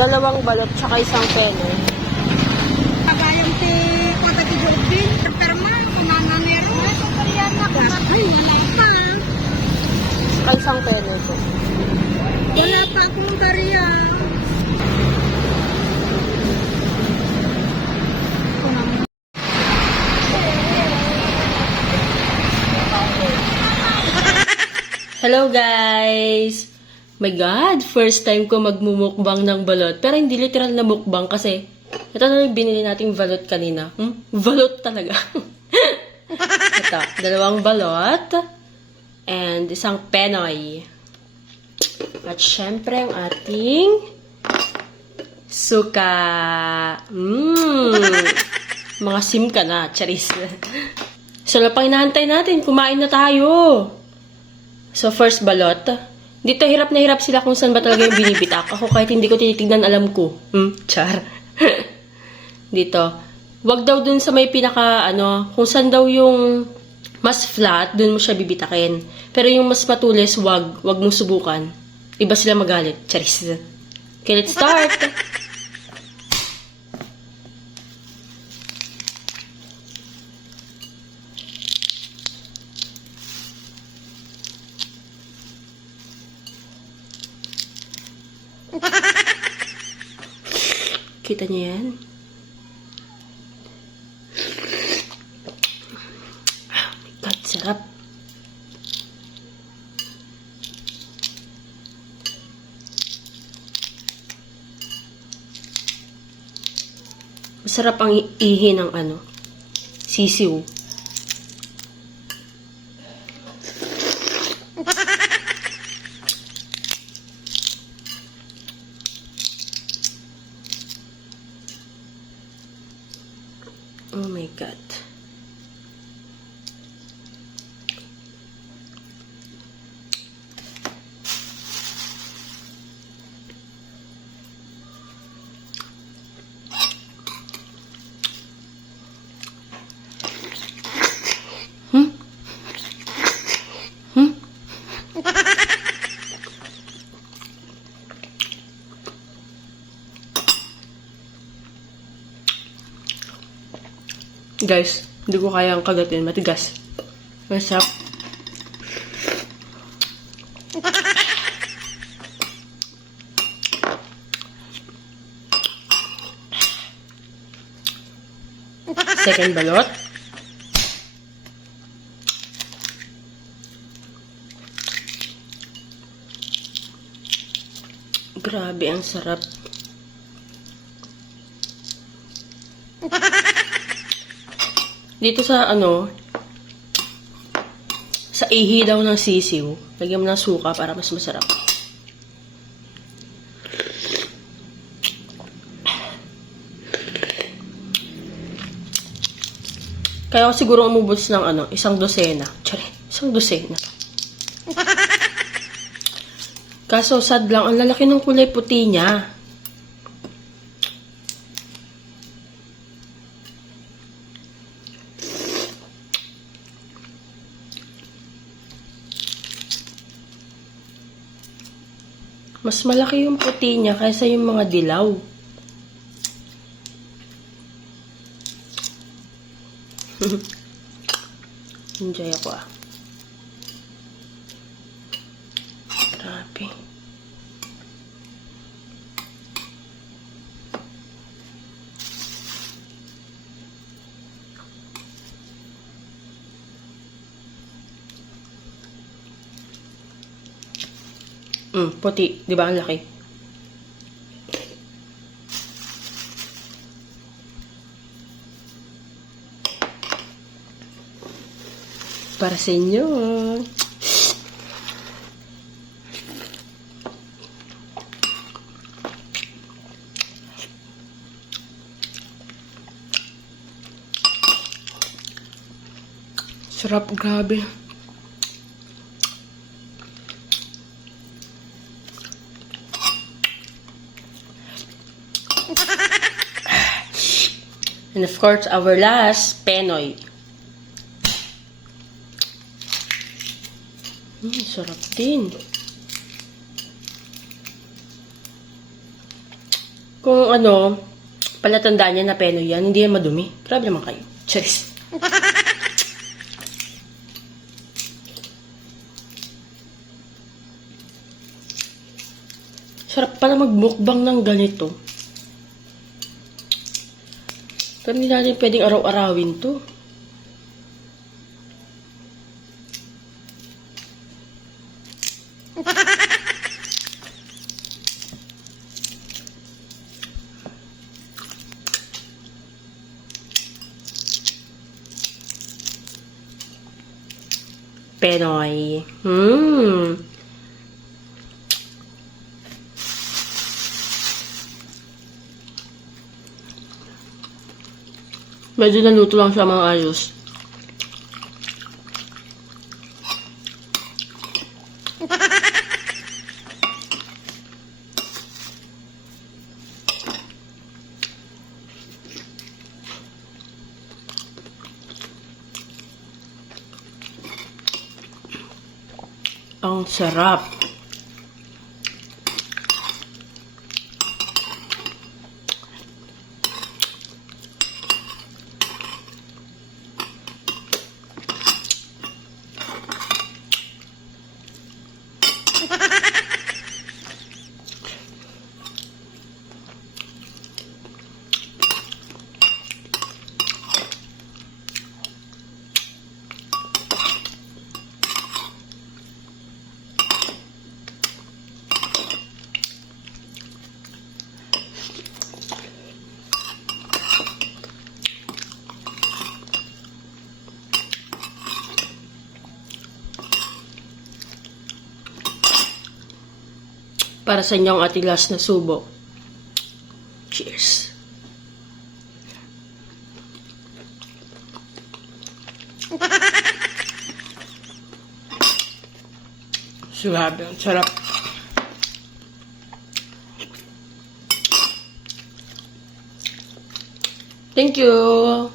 Dalawang balot, tsaka isang penoy. Kagayang si Kota ti Jorvin. Perma, kumamangero. Ay, wala pa. Tsaka isang penoy po. Wala pa akong bariya. Hello guys! My God! First time ko magmumukbang ng balot. Pero hindi literal na mukbang kasi ito na yung binili nating balot kanina. Balot talaga. Ito, dalawang balot and isang penoy. At syempre ang ating suka. Mga sim ka na, charis. So, napang inaantay natin. Kumain na tayo. So, first balot. Dito, hirap na hirap sila kung saan ba talaga yung binibitak. Ako kahit hindi ko tinitignan, alam ko. Char. Dito. Wag daw dun sa may pinaka, kung saan daw yung mas flat, dun mo siya bibitakin. Pero yung mas matulis, wag mo subukan. Iba sila magalit. Charis. Okay, let's start. Kita niyo yan? Oh my God, sarap. Masarap ang ihi ng sisiw. Oh my God. Guys, hindi ko kayang kagatin. Matigas. Masarap. Second balot. Grabe, ang sarap. Dito sa sa ihi daw ng sisiw, lagyan mo ng suka para mas masarap. Kaya ako siguro umubos ng isang dosena. Tsari, isang dosena. Kaso sad lang, ang lalaki ng kulay puti niya. Mas malaki yung puti niya kaysa yung mga dilaw. Enjoy ako Grabe. Puti. Di ba ang laki? Para sa inyo. Sarap, grabe. And of course, our last, penoy. Sarap din. Kung ano, palatandaan niya na Penoy yan, hindi yan madumi. Grabe naman kayo. Charis. Sarap pala magmukbang ng ganito. Pero hindi natin pwedeng araw-arawin to. Penoy. Medyo naluto lang siya mga ayos. Ang sarap. Para sa inyo ang ating last na subo. Cheers. Grabe, ang sarap. Thank you.